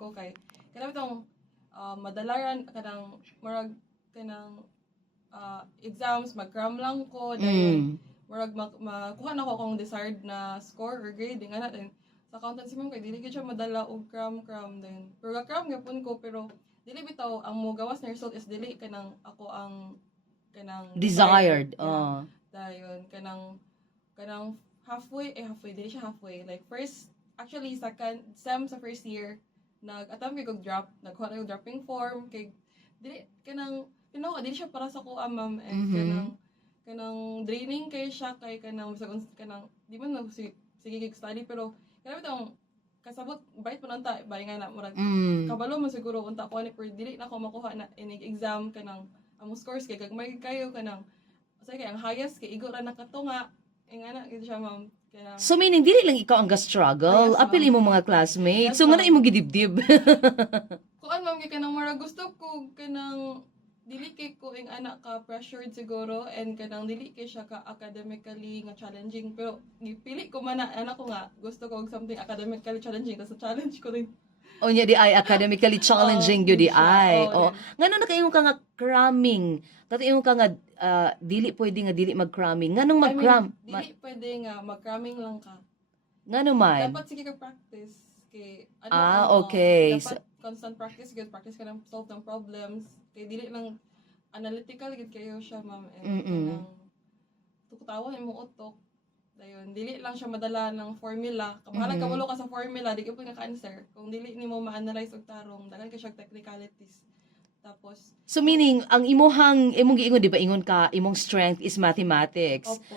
ko kay kanang itong madalaran kanang murag kanang exams mag-cram lang ko dayon murag makuha na ko akong desired na score or grade nga na din sa accountancy ma'am kay dili gyud siya madala og cram din pero ga-cram gyapon ko pero dili bitaw ang mogawas na result is dili kanang ako ang kanang Desired. dayon kanang halfway dili siya halfway like first actually second sem sa first year nag-attempt kay kog drop nagkuha na yung dropping form kay dili kanang dili siya para sa kuha ma'am and kanang draining kay siya kay kanang di man sige kay study pero kanang itong kasabot bright pa nanta bali nga na murag kabalo man siguro unta ko ni pero dili na ko makuha na inig exam kanang among scores kay gagmay kayo kanang say kay ang highest kay igo ra nakatunga nga na gid siya ma'am. So meaning dili lang ikaw ang ga-struggle, apil imo mga classmates. So nga na imo gidibdib. Kuan ma'am kay kanang mara gusto ko kanang dili kay ko ing anak ka pressured siguro and kanang dili kay siya ka academically nga challenging pero gipili ko man na anak ko nga gusto ko og something academically challenging tas challenge ko rin. O niya di ay academically challenging gyud di ay. Ngano na kayo ka nga cramming? Tato imo ka nga dili pwede nga dili mag-cramming. Nganong mag-cram? Dili pwede nga mag-cramming lang ka. Ngano man? Dapat sige ka practice kay okay. Dapat constant practice ka ng solve ng problems. Kay dili lang analytical gid kayo siya ma'am and kanang tukutawan imong utok. Dayon, dili lang siya madala ng formula. Kamahalag kamulo ka sa formula, di ka po ka-answer. Kung dili nimo ma-analyze og tarong, daghan ka siya technicalities. Tapos so meaning ang imong giingon di ba ingon ka imong strength is mathematics. Opo.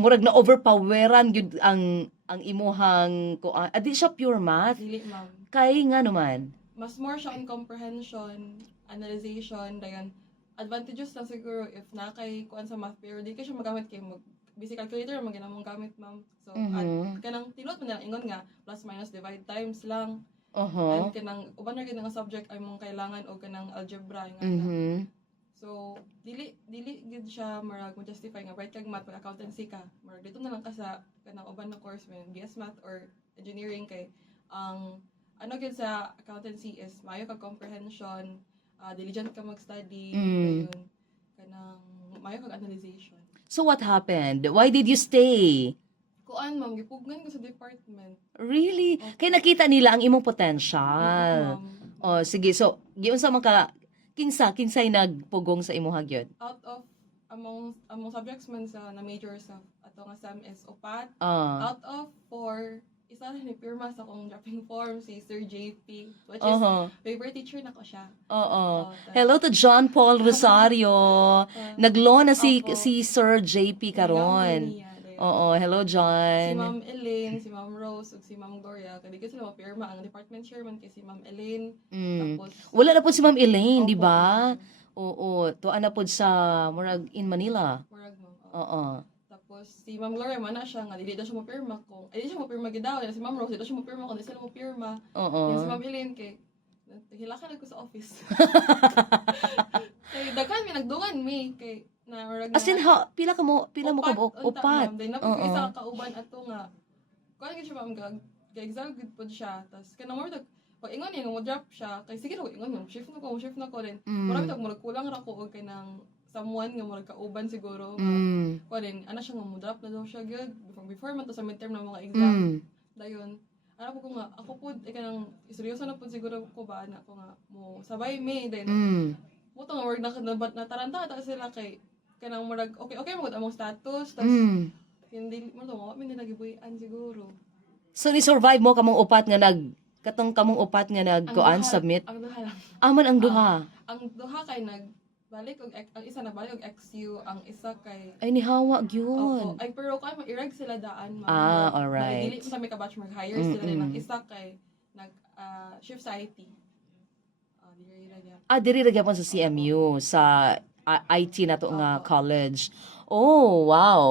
Murag na overpoweran gyud ang imuhang di siya pure math. Dili ma'am. Kay nga naman. Mas more siya on comprehension, analyzation, dayon advantages lang siguro if na kay kuan sa math pero di ka siya magamit kay basic calculator man ginamong gamit ma'am. So kanang tilot man lang ingon nga plus minus divide times lang. And kanang uban ra gid nga subject ay mong kailangan og kanang algebra nga. So dili gid siya marag mo justify nga bright kag math pag accountancy ka. Marag dito na lang ka sa kanang uban na course man BS math or engineering kay ang ano gid sa accountancy is maayo ka comprehension, diligent ka mag-study, ayun kanang maayo kag analyzation. So what happened? Why did you stay? Kuan ma'am, gipugnan ko sa department. Really? Kay nakita nila ang imong potential. Sige. So, giunsa man ka kinsay nagpugong sa imong hagyod? Out of among subjects man sa na major sa ato nga SEM is upat. Out of 4, isa na ni pirma sa akong dropping form si Sir JP, which is favorite teacher na ko siya. Hello to John Paul Rosario. Nag-law na si Sir JP karon. Hello John. Si Ma'am Elaine, si Ma'am Rose, ug si Ma'am Gloria. Kadi ko sila mapirma ang department chairman kay si Ma'am Elaine. Tapos wala na po si Ma'am Elaine, di ba? Tuan na po sa murag in Manila. Murag mo. Tapos si Ma'am Gloria man na siya nga dili daw siya mapirma kung dili siya mapirma gid daw. Si Ma'am Rose dili daw siya mapirma kung dili sila mapirma. Yung si Ma'am Elaine kay hilakan ako sa office. Kay daghan mi nagdungan mi kay na murag as in pila mo upat. Then napag isa ka kauban ato nga. Kuan gid siya ma'am ga-exam gid pod siya. Tas kanang more pag ingon niya mo drop siya kay sige ra ingon mo shift na ko din. Murag kulang ra ko og kanang someone nga murag kauban siguro. Kuan din ana siya nga mo drop na daw siya good before man to sa midterm na mga exam. Dayon ana ko nga ako pod kanang seryoso na pod siguro ko ba ana ko nga mo sabay me then mo to nga word na taranta ta sila kay kanang murag okay mo among status tas hindi mo to mo hindi nagibuyan siguro. So ni survive mo kamong upat nga kamong upat nga nagkuan submit. Ang duha lang. Aman ang duha. Ang duha kay nagbalik og ang isa nabalik og XU, ang isa kay ay nihawa gyud. Ay pero kay ireg sila daan ma'am. Alright. Dili sa may ka-batch mag-hire sila din ang isa kay shift sa IT. Diri ra gyapon sa CMU sa IT na to nga college. Oh, wow.